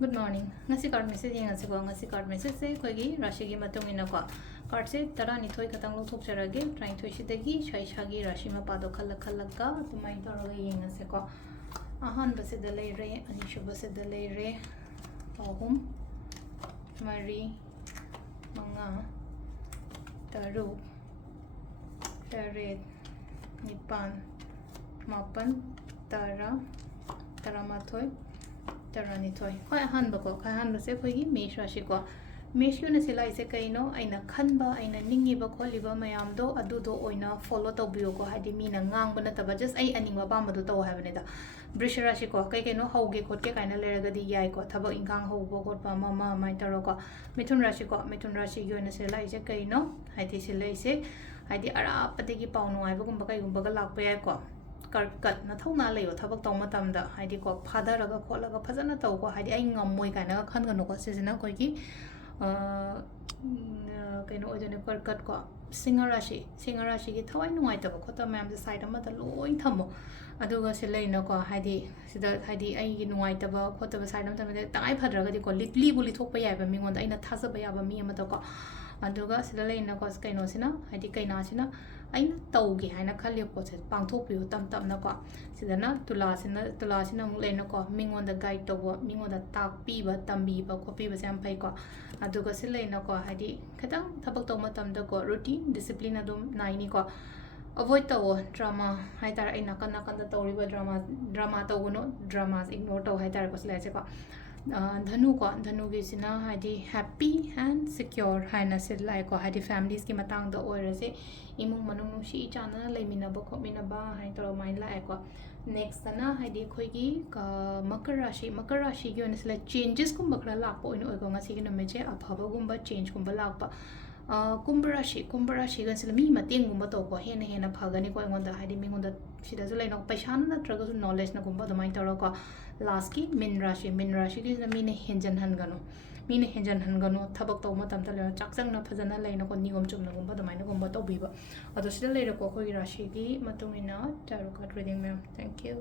Good morning. Ngasi card message ngasi ko ngasi card message se koigi rashi gi matung ina ko card se tara ni thoi katang lo thok charage trying to shidagi shai shagi rashi ma pado khalak khalak ka tumai taraga yengase ko ahan base dalai re ani shuba se dalai re ahum mari manga taru taret nipan mapan tara taramathoi tarani thoi khoi han ba ko khai han ba se khoi gi mesh rashi ko mesh yu na silai se kai no aina khan ba aina ningi ba kholi ba mayam do adu do oina follow to bio ko hadi mi na ngang ba na ta ba just ai aning ba ba ma do to ha ba ne da brish rashi ko kai kai no hauge khot ke kaina le ga di yai ko thaba ingkang ho bo khot ba ma ma mai taro ko mithun rashi yu na silai se kai no hadi silai se hadi ara pate gi pau no ai ba gum ba kai gum ba ga lak pa yai ko cut na thau na leyo thabak taw matam da haidi ko father raga khola ga phajana taw ko haidi ai ngam moi kana khan ga no ko sejina koi ki kaino ojane cut ko singarashi gi thawai nuai ta ko ta ma'am the side ma da loi thamo aduga se leina ko haidi sida haidi ai gi nuai ta ba khota ba side ma ta tangai phadra ga di ko litli buli thok pa yai ba mi ngon da aina thasa ba ya ba mi ma ta ko aduga sida leina ko kaino sina haidi kaina sina aina taugi haina khali po se pangthok piu tam tam na ko sidana tula sina mu leina ko mingon da guide to bo mingon da tak pi ba tambi ba ko pi ba sam pai ko aduga se leina ko hadi khatang thabak to matam da ko routine discipline adum nai ni ko avoid to drama hai tar aina kan da tori ba drama to no dramas ignore to hai tar ko se ko धनु की सिना Hadi happy and secure हाइना से लाइ को Hadi families की Matang the ओरसे इमुंग मनुंग नुशी चाना लेमिनब खोमिनबा high तो mine लाइ को नेक्स्ट ना हादी खोगी मकर राशि की ओनसले चेंजेस कुम बखरा लाप ओइन ओइगो ngasi की नमेचे अफाबो गुम्बा चेंज कुम लाप कुंभ राशि गसले मी मतेंग गुम्बा तो को हेना फगनी को इंगोंदा हादी मिंगोंदा सिदाजु लेनो पैसा नत्रगसु नॉलेज न गुम्बा दमाइन तरो को लास्ट की मीन राशि की मीने हेंजन हनगनो थबक तो मतम तले चाकचंग न फजना लेनो को निगम चुमना गुम्बा दमाइन गुम्बा तो बीबा अदो सिदा लेरो को राशि की मतुंगिना टारो कार्ड रीडिंग में थैंक यू